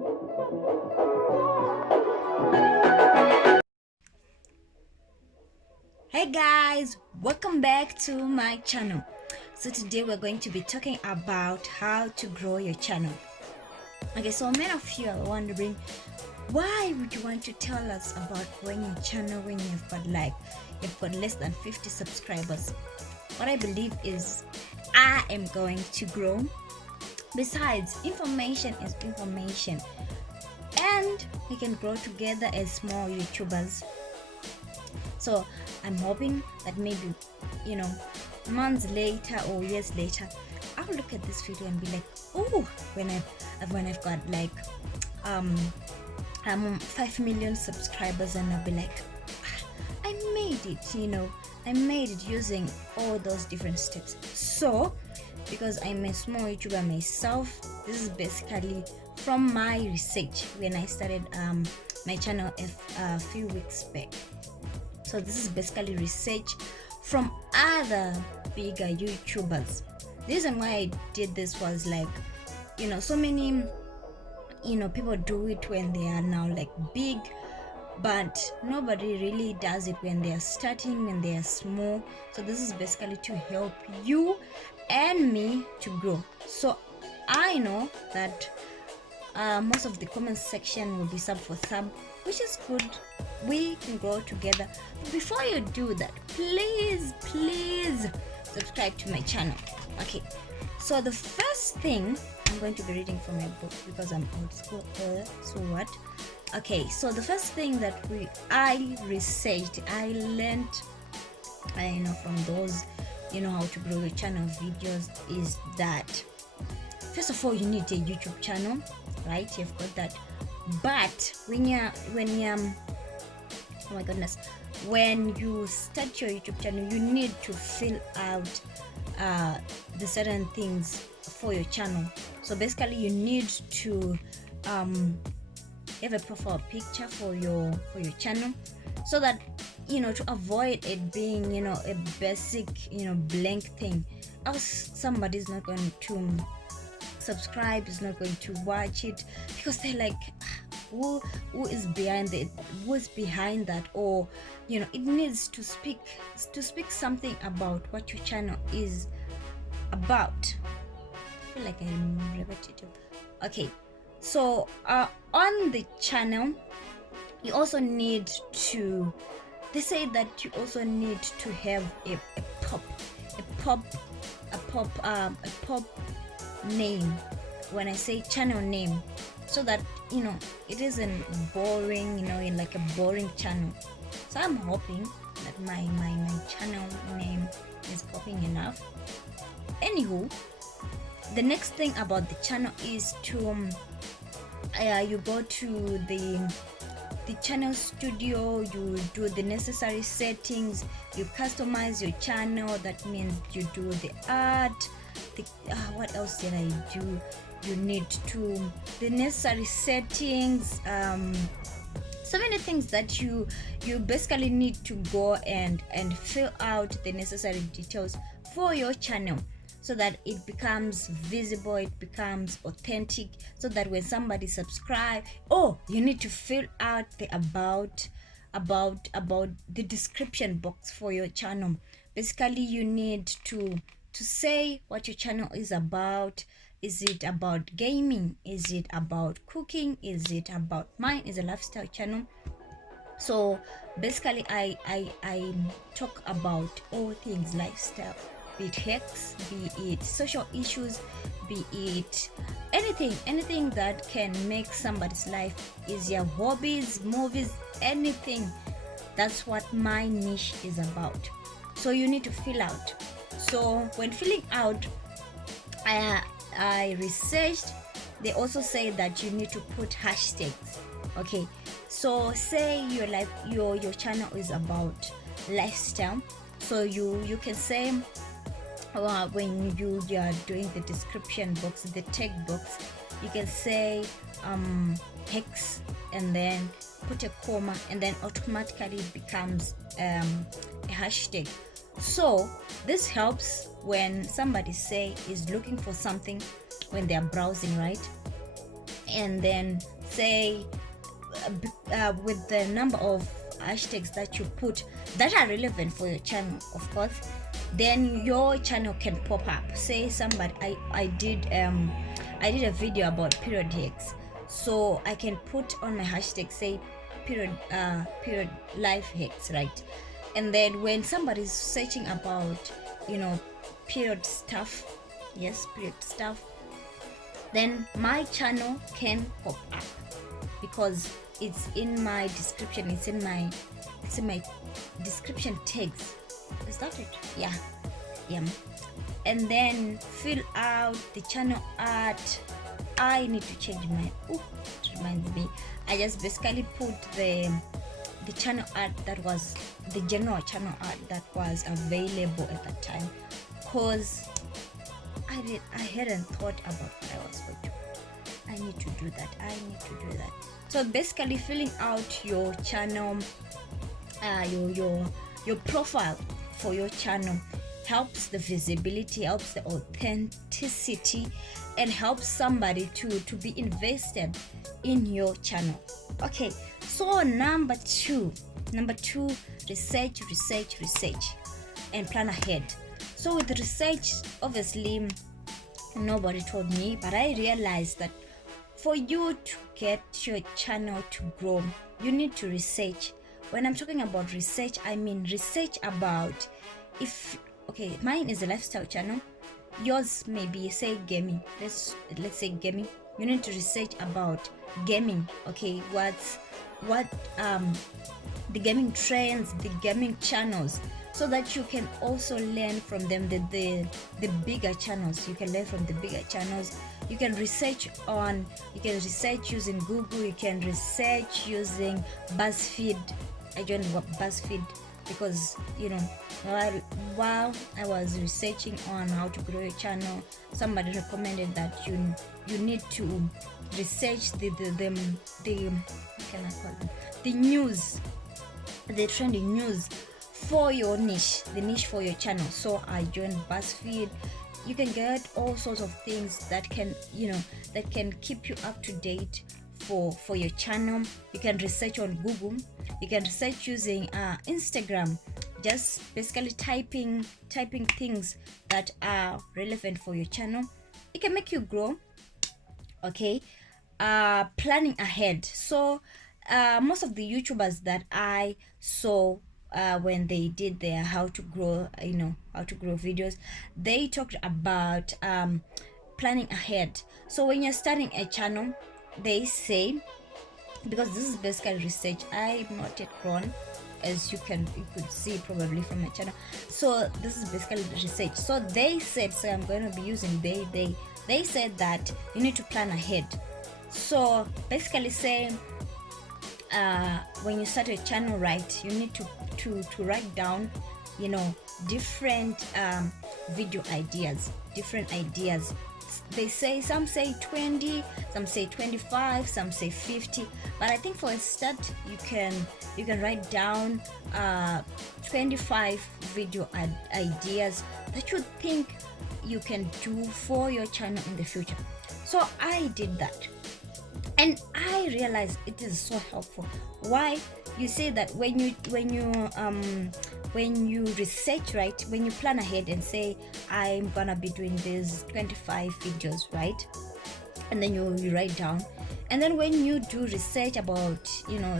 Hey guys, welcome back to my channel. So today we're going to be talking about how to grow your channel. Okay, so many of you are wondering, why would you want to tell us about growing your channel when you've got less than 50 subscribers? What I believe is I am going to grow. Besides, information is information, and we can grow together as small YouTubers. So I'm hoping that maybe, months later or years later, I'll look at this video and be like, oh, when I've got 5 million subscribers, and I'll be like, I made it, I made it using all those different steps. So because I'm a small YouTuber myself, this is basically from my research when I started my channel a few weeks back. So this is basically research from other bigger YouTubers. The reason why I did this was so many people do it when they are now big, but nobody really does it when they are starting, when they are small. So this is basically to help you and me to grow. So I know that most of the comment section will be sub for sub, which is good. We can grow together. But before you do that, please subscribe to my channel. Okay, so the first thing, I'm going to be reading from my book because I'm old school. So what? Okay, so the first thing that I researched, I learned from those how to grow your channel videos, is that first of all, you need a YouTube channel, right? You've got that. But when oh my goodness, when you start your YouTube channel, you need to fill out the certain things for your channel. So basically, you need to have a profile picture for your channel, so that to avoid it being a basic blank thing, else somebody's not going to subscribe, is not going to watch it, because they're like, who is behind that, or it needs to speak something about what your channel is about. I feel like I'm repetitive. Okay, so on the channel, you also need to, they say that you also need to have a pop name. When I say channel name, so that it isn't boring, in like a boring channel. So I'm hoping that my channel name is popping enough. Anywho, the next thing about the channel is to you go to the channel studio, you do the necessary settings, you customize your channel. That means you do the art, what else did I do? You need to the necessary settings, so many things that you basically need to go and fill out the necessary details for your channel, so that it becomes visible, it becomes authentic, so that when somebody subscribe, you need to fill out the about the description box for your channel. Basically, you need to say what your channel is about. Is it about gaming? Is it about cooking? Is it about mine is a lifestyle channel? So basically, I talk about all things lifestyle, be it hacks, be it social issues, be it anything that can make somebody's life easier, hobbies, movies, anything. That's what my niche is about. So you need to fill out. So when filling out, I researched, they also say that you need to put hashtags. Okay, so say your channel is about lifestyle, so you can say, when you are doing the description box, the tag box, you can say hex, and then put a comma, and then automatically it becomes a hashtag. So this helps when somebody is looking for something when they are browsing, right? and then say with the number of hashtags that you put that are relevant for your channel, of course, then your channel can pop up. Say somebody, I did a video about period hacks, so I can put on my hashtag, say period life hacks, right? And then when somebody's searching about, period stuff, yes, period stuff, then my channel can pop up because it's in my description, it's in my description tags. Is that it? Yeah. And then fill out the channel art. I need to change my it reminds me, I just basically put the channel art that was the general channel art that was available at that time, because I hadn't thought about what I was going to do. I need to do that. So basically filling out your channel, your profile for your channel helps the visibility, helps the authenticity, and helps somebody to be invested in your channel. Okay, so number two, research and plan ahead. So with research, obviously nobody told me, but I realized that for you to get your channel to grow, you need to research. When I'm talking about research, I mean research about, mine is a lifestyle channel, yours may be, say, gaming. Let's say gaming. You need to research about gaming. Okay, what the gaming trends, the gaming channels, so that you can also learn from them. The bigger channels, you can learn from the bigger channels. You can research using Google, you can research using BuzzFeed. I joined BuzzFeed because while I was researching on how to grow your channel, somebody recommended that you need to research the news, the trending news for your niche, the niche for your channel. So I joined BuzzFeed. You can get all sorts of things that can keep you up to date for your channel. You can research on Google. You can research using Instagram, just basically typing things that are relevant for your channel. It can make you grow. Okay, planning ahead. So most of the YouTubers that I saw when they did their how to grow videos, they talked about planning ahead. So when you're starting a channel, they say, because this is basically research, I'm not yet grown, as you could see probably from my channel. So this is basically research. So they said, so I'm going to be using they said that you need to plan ahead. So basically say when you start a channel, right, you need to write down different video ideas, different ideas. They say, some say 20, some say 25, some say 50, but I think for a start you can write down 25 video ideas that you think you can do for your channel in the future. So I did that, and I realized it is so helpful. Why? You say that when you research, right, when you plan ahead and say, I'm gonna be doing these 25 videos, right, and then you write down, and then when you do research about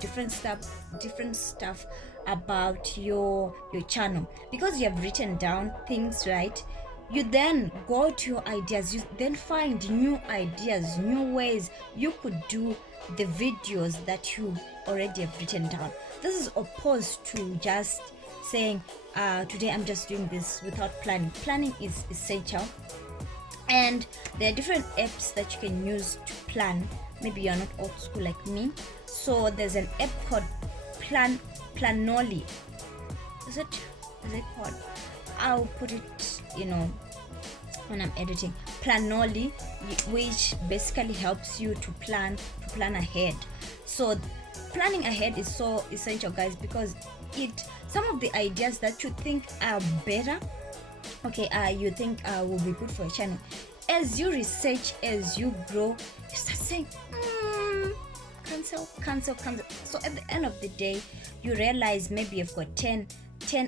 different stuff about your channel, because you have written down things, right, you then go to your ideas. You then find new ideas, new ways you could do the videos that you already have written down. This is opposed to just saying, today I'm just doing this without planning. Planning is essential, and there are different apps that you can use to plan. Maybe you're not old school like me, so there's an app called Planoli. Is it called? I'll put it when I'm editing. Planoli, which basically helps you to plan ahead. So planning ahead is so essential, guys, because some of the ideas that you think are better, you think will be good for a channel, as you research, as you grow, you start saying, cancel. So at the end of the day, you realize maybe you've got 10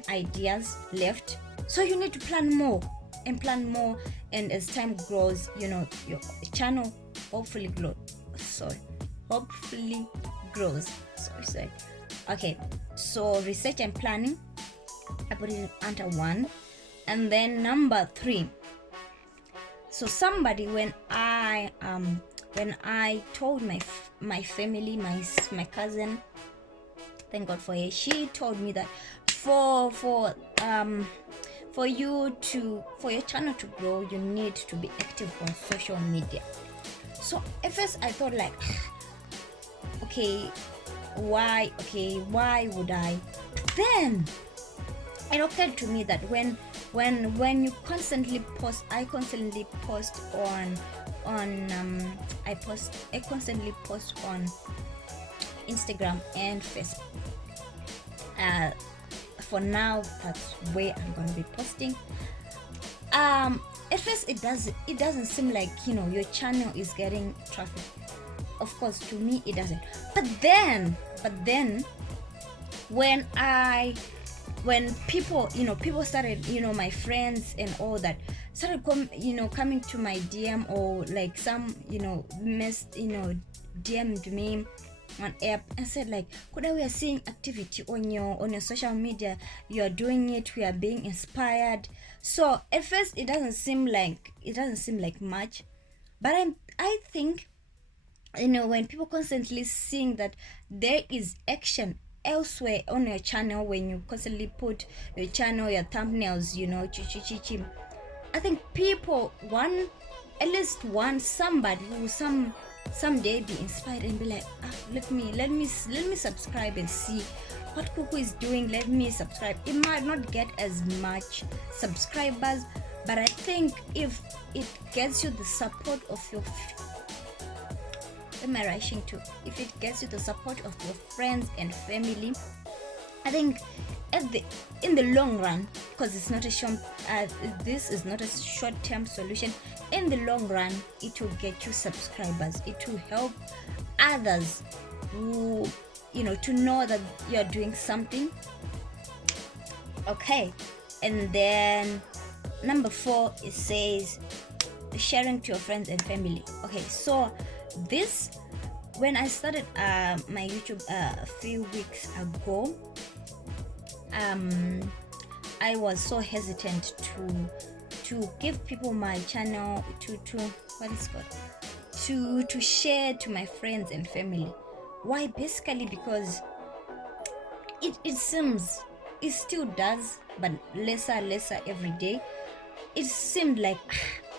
ideas left. So you need to plan more. And as time grows, your channel hopefully grows. Sorry. Okay, so research and planning, I put it under 1. And then number 3, so somebody, when I told my family, my cousin, thank God for her, she told me that for your channel to grow, you need to be active on social media. So at first I thought like, okay, why would I? Then it occurred to me that when you constantly post, I constantly post on Instagram and Facebook. For now, that's where I'm gonna be posting. At first it doesn't seem like your channel is getting traffic. Of course, to me it doesn't. But then when people started, my friends and all that started coming to my DM, or like some DM'd me on app and said like, Kuda, we are seeing activity on your social media, you are doing it, we are being inspired. So at first it doesn't seem like much, but I think when people constantly seeing that there is action elsewhere on your channel, when you constantly put your channel, your thumbnails, I think people at least want somebody who someday be inspired and be like, let me subscribe and see what Kuku is doing. Let me subscribe. It might not get as much subscribers, but I think if it gets you the support of your if it gets you the support of your friends and family, I think in the long run, because it's not this is not a short-term solution. In the long run, it will get you subscribers. It will help others who to know that you're doing something. Okay, and then number 4, it says sharing to your friends and family. Okay, so this, when I started my YouTube a few weeks ago, I was so hesitant to give people my channel to share to my friends and family. Why? Basically because it seems, it still does, but lesser every day. It seemed like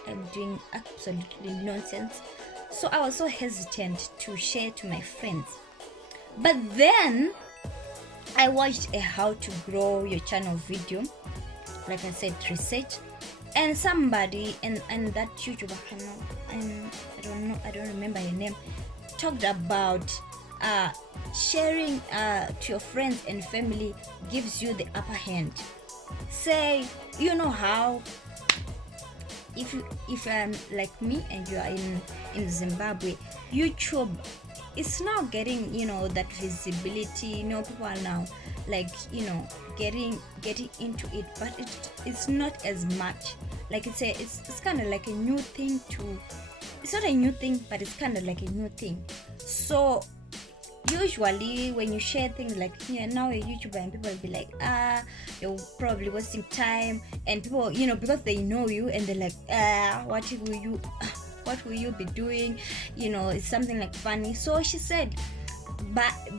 I'm doing absolutely nonsense. So I was so hesitant to share to my friends. But then I watched a how to grow your channel video, like I said, research, and somebody and that YouTuber, I don't remember her name, talked about sharing to your friends and family gives you the upper hand. Say, how if you're like me and you are in Zimbabwe, YouTube is now getting that visibility. People are now like getting into it, but it's not as much. Like it's kind of like a new thing it's not a new thing, but it's kind of like a new thing. So usually when you share things like, now a YouTuber, and people will be like, you're probably wasting time, and people, because they know you, and they're like, what will you be doing? It's something like funny. So she said,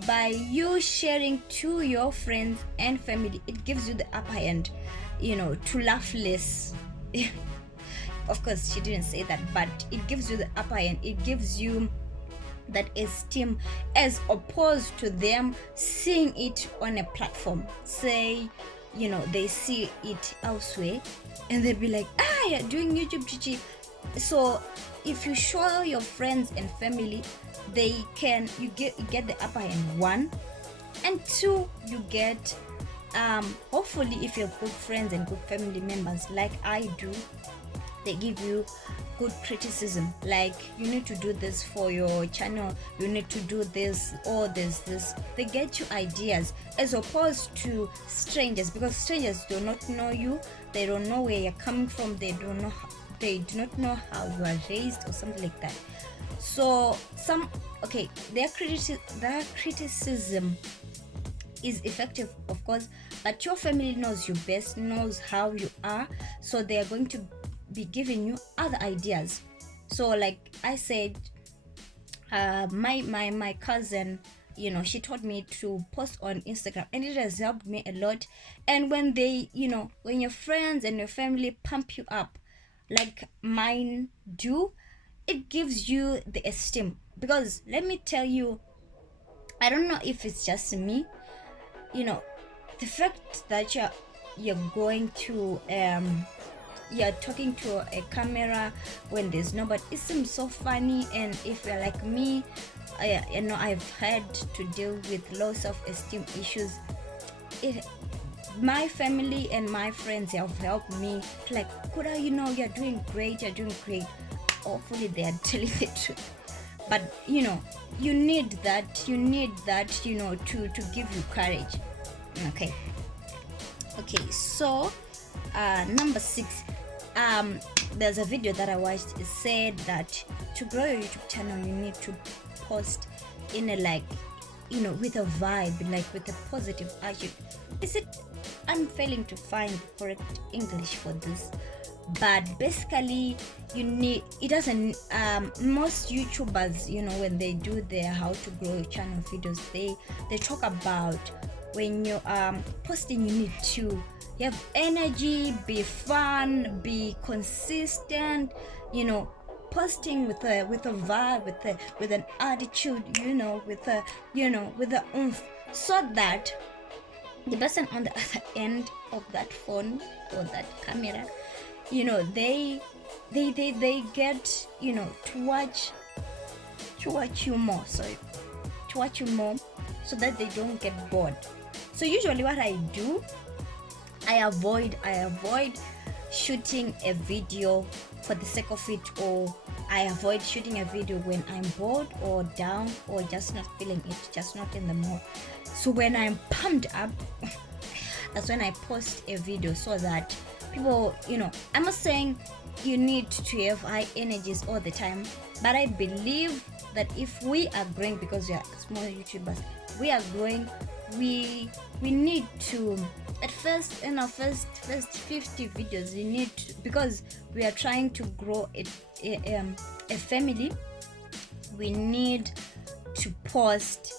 by you sharing to your friends and family, it gives you the upper hand, to laugh less. Of course, she didn't say that, but it gives you the upper hand. It gives you that esteem, as opposed to them seeing it on a platform. Say, they see it elsewhere, and they'll be like, you're doing YouTube, Chichi. So if you show your friends and family, you get the upper hand, 1, and 2, you get hopefully, if you have good friends and good family members like I do, they give you good criticism, like you need to do this for your channel, you need to do this, or this. They get you ideas, as opposed to strangers, because strangers do not know you, they don't know where you're coming from, they do not know how you are raised or something like that. So their criticism is effective, of course, but your family knows you best, knows how you are, so they are going to be giving you other ideas. So like I said, my cousin, she taught me to post on Instagram, and it has helped me a lot. And when they, when your friends and your family pump you up like mine do, it gives you the esteem. Because let me tell you, I don't know if it's just me, the fact that you're going to you're talking to a camera when there's nobody, it seems so funny. And if you're like me, I've had to deal with low self-esteem issues. My family and my friends have helped me to like, Kuda, you're doing great. Hopefully they are telling the truth. But you need that to give you courage. Okay, so number 6, there's a video that I watched. It said that to grow your YouTube channel, you need to post in a with a vibe, like with a positive attitude. I'm failing to find the correct English for this, but basically it doesn't, most YouTubers, when they do their how to grow your channel videos, they talk about when you're posting, you have energy, be fun, be consistent, posting with a vibe, with an attitude, with a oomph, so that the person on the other end of that phone or that camera, they get to watch you more, so that they don't get bored. So usually what I do, I avoid shooting a video for the sake of it, or I avoid shooting a video when I'm bored or down or just not feeling it, just not in the mood. So when I'm pumped up, that's when I post a video, so that people, I'm not saying you need to have high energies all the time, but I believe that if we are growing, because we are small YouTubers, we are growing, we need to, at first, in our first 50 videos, you need to, because we are trying to grow a family, we need to post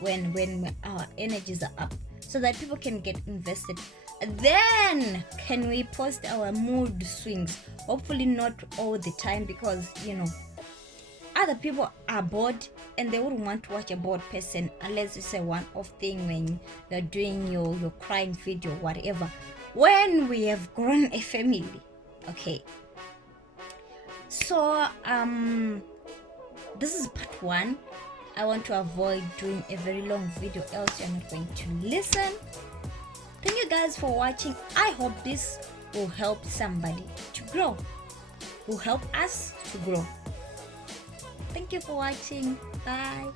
when our energies are up, so that people can get invested. Then can we post our mood swings, hopefully not all the time, because other people are bored and they wouldn't want to watch a bored person, unless it's a one-off thing when you're doing your crying video, whatever. When we have grown a family, okay. So this is part 1. I want to avoid doing a very long video, else you're not going to listen. Thank you guys for watching. I hope this will help somebody to grow, will help us to grow. Thank you for watching. Bye.